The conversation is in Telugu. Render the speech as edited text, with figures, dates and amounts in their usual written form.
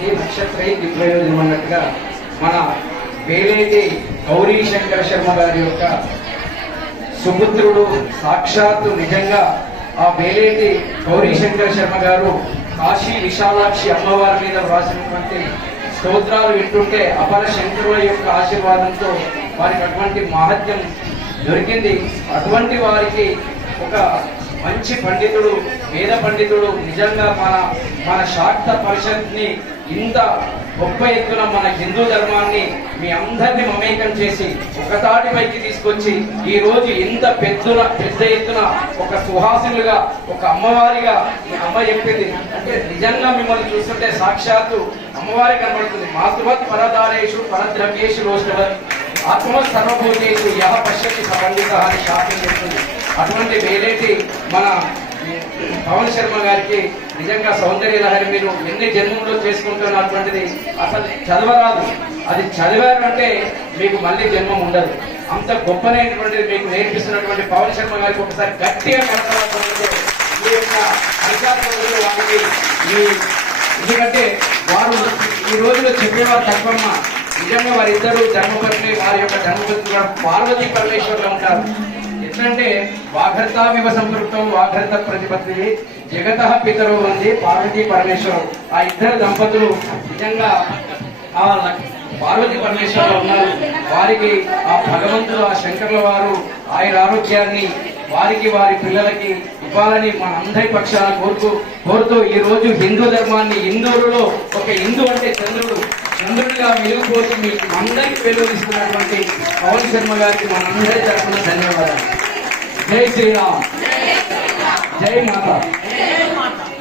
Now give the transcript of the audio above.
జన్మంతి నక్షత్రై దిగ్వయోజనం అన్నట్టుగా మన వేలేటి గౌరీ శంకర శర్మ గారి యొక్క సుపుత్రుడు సాక్షాత్తు నిజంగా ఆ వేలేటి గౌరీ శంకర శర్మ గారు కాశీ విశాలాక్షి అమ్మవారి మీద వ్రాసినటువంటి స్తోత్రాలు వింటుంటే అపర శంకరుల యొక్క ఆశీర్వాదంతో వారికి అటువంటి మహత్యం దొరికింది. అటువంటి వారికి ఒక మంచి పండితుడు, వేద పండితుడు, నిజంగా మన శాక్త పరిషత్ని ఇంత గొప్ప ఎత్తున మన హిందూ ధర్మాన్ని మీ అందరినీ మమేకం చేసి ఒకతాటిపైకి తీసుకొచ్చి ఈ రోజు ఇంత పెద్ద ఎత్తున ఒక సుహాసినులుగా, ఒక అమ్మవారిగా అమ్మ చెప్పింది అంటే నిజంగా మిమ్మల్ని చూస్తుంటే సాక్షాత్తు అమ్మవారి కనబడుతుంది. మాతృవత్ పరదారేషు పరద్రవ్యేషు రోష్టవత్ ఆత్మ సర్వభూతేషు యహ పశ్యతి సంబంధిత అని శాస్త్రం చెప్తుంది. అటువంటి వేలేటి మన పవన్ శర్మ గారికి నిజంగా సౌందర్య లహరి మీరు ఎన్ని జన్మంలో చేసుకుంటున్నటువంటిది అసలు చదవరాదు. అది చదివారంటే మీకు మళ్ళీ జన్మం ఉండదు. అంత గొప్పనైనటువంటిది మీకు నేర్పిస్తున్నటువంటి పవన్ శర్మ గారికి ఒకసారి గట్టిగా కనపడాలంటే ఈ యొక్క అధికారులు వారికి ఎందుకంటే వారు ఈ రోజులో చెప్పేవారు తప్పమ్మ. నిజంగా వారిద్దరూ ధర్మపత్ని, వారి యొక్క ధర్మపత్ని పార్వతీ పరమేశ్వరులు ఉంటారు. ఎట్లంటే వాఘర్తామివ సంపృక్తం వాఘర్త ప్రతిపత్తి జగత పితరు ఉంది పార్వతీ పరమేశ్వరం. ఆ ఇద్దరు దంపతులు నిజంగా ఆ పార్వతీ పరమేశ్వరులు ఉన్నారు. వారికి ఆ భగవంతుడు, ఆ శంకరుల వారు ఆయన ఆరోగ్యాన్ని వారికి వారి పిల్లలకి ఇవ్వాలని మనందరి పక్షాన కోరుతూ ఈ రోజు హిందూ ధర్మాన్ని, హిందువులలో ఒక హిందూ అంటే చంద్రుడిగా వెలుగుపోతూ మీకు అందరికీ వెలువరిస్తున్నటువంటి పవన్ శర్మ గారికి మనందరి తరఫున ధన్యవాదాలు. జై శ్రీరామ్, జై మాతా.